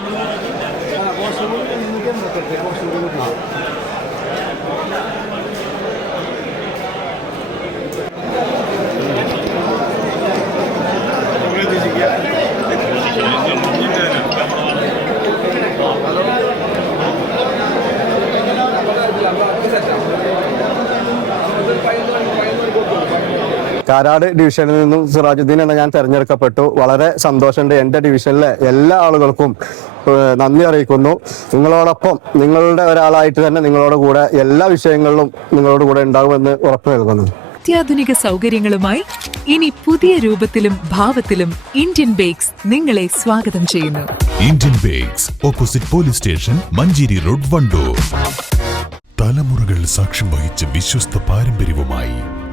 হ্যাঁ বর্ষগুলো মুখের মতো বর্ষগুলো കാരാട് ഡിവിഷനിൽ നിന്നും സിറാജുദ്ദീൻ എന്ന ഞാൻ തെരഞ്ഞെടുക്കപ്പെട്ടു. വളരെ സന്തോഷമുണ്ട് എന്റെ ഡിവിഷനിലെ എല്ലാ ആളുകൾക്കും നന്ദി അറിയിക്കുന്നു. നിങ്ങളോടൊപ്പം നിങ്ങളുടെ ഒരാളായിട്ട് തന്നെ നിങ്ങളോട് കൂടെ എല്ലാ വിഷയങ്ങളിലും നിങ്ങളോട് കൂടെ ഉണ്ടാകുമെന്ന് ഉറപ്പു നൽകുന്നു. അത്യാധുനിക സൗകര്യങ്ങളുമായി ഇനി പുതിയ രൂപത്തിലും ഭാവത്തിലും ഇന്ത്യൻ ബേക്സ് നിങ്ങളെ സ്വാഗതം ചെയ്യുന്നു. Indian bakes opposite police station Manjeri road Wandoor. തലമുറകൾ സാക്ഷ്യം വഹിച്ച വിശ്വസ്ത പാരമ്പര്യവുമായി